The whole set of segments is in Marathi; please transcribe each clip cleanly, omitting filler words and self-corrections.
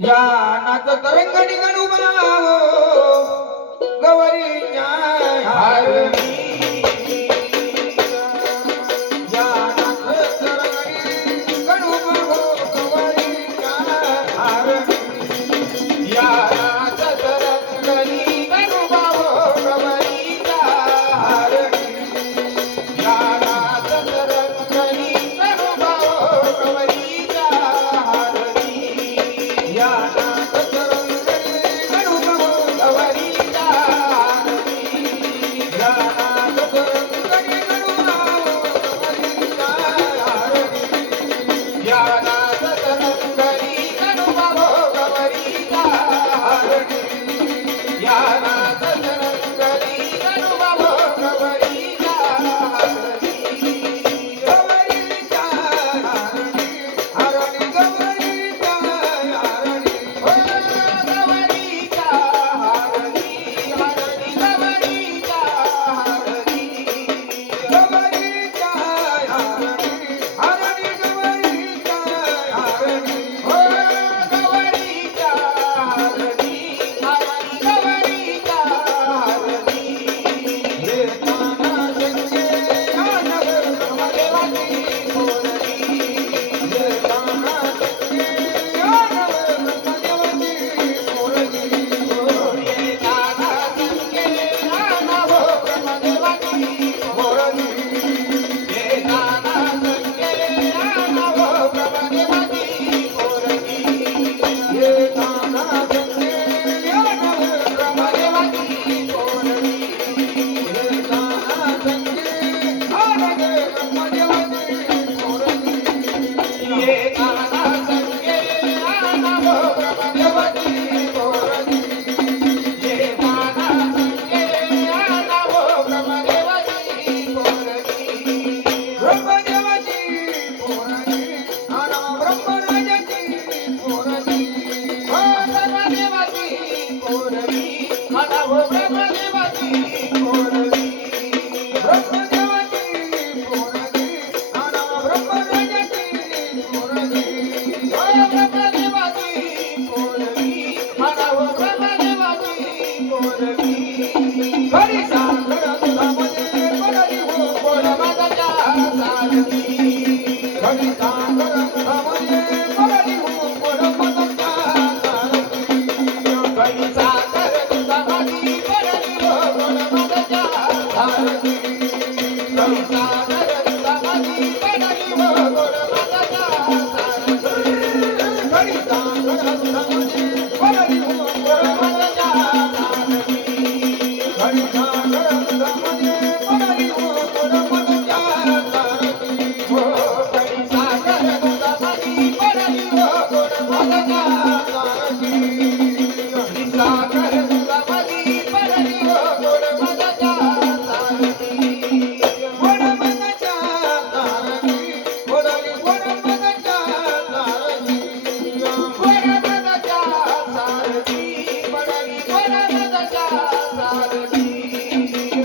या नाच तरंगणी गणुबावो गवरीच्या हारणी या नाच तरंगणी गणुबावो गवरीच्या हारणी या नाच तरंगणी गणुबावो गवरीच्या हारणी या नाच तरंगणी गणुबावो गवरीच्या हारणी या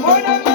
What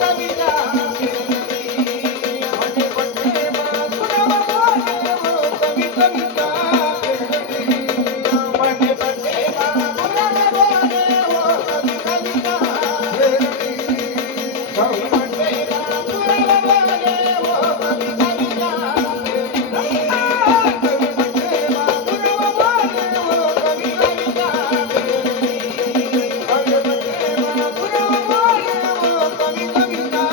कविता म्हणजे पट्टे तुला बोले हो कवी कविता म्हणजे पट्टे बाबूराव बोले हो कवी कविता कवी पट्टे बाबूराव बोले हो कवी कविता कवी पट्टे बाबूराव बोले हो कवी कविता कवी पट्टे बाबूराव बोले हो कवी कविता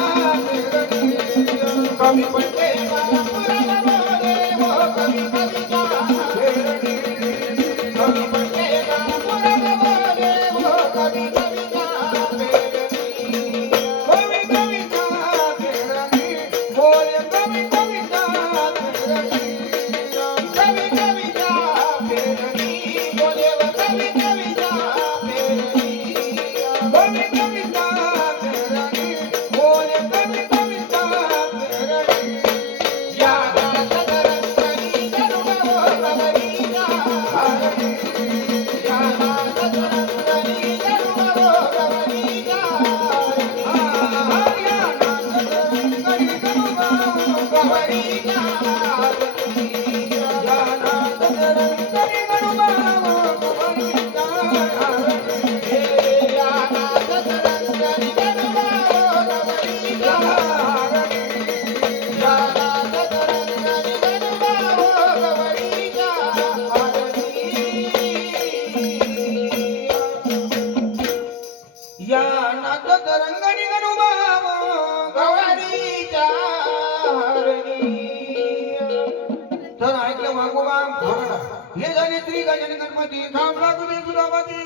कवी पट्टे बाबूराव बोले हो कवी कविता कवी पट्टे बाबूराव बोले हो कवी कविता कवी कविता तेरणी बोले कवी कविता तेरणी कवी कविता पेरणी बोले व कवी कविता पेरणी कवी कविता तेरणी बोले कवी कविता तेरणी या नाथ तरंगणी गरुडो गवरीचा या नाथ तरंगणी गरुडो गवरीचा गवरीचा या नाथ तरंगणी गरुडो गवरीचा या नाथ तरंगणी गरुडो गवरीचा या नाथ तरंगणी गणुबाव गवरीच्या हरणी तर ऐकलं मागोबा हे झाले श्री गजानन गणपती थांबला तुम्ही सुरावती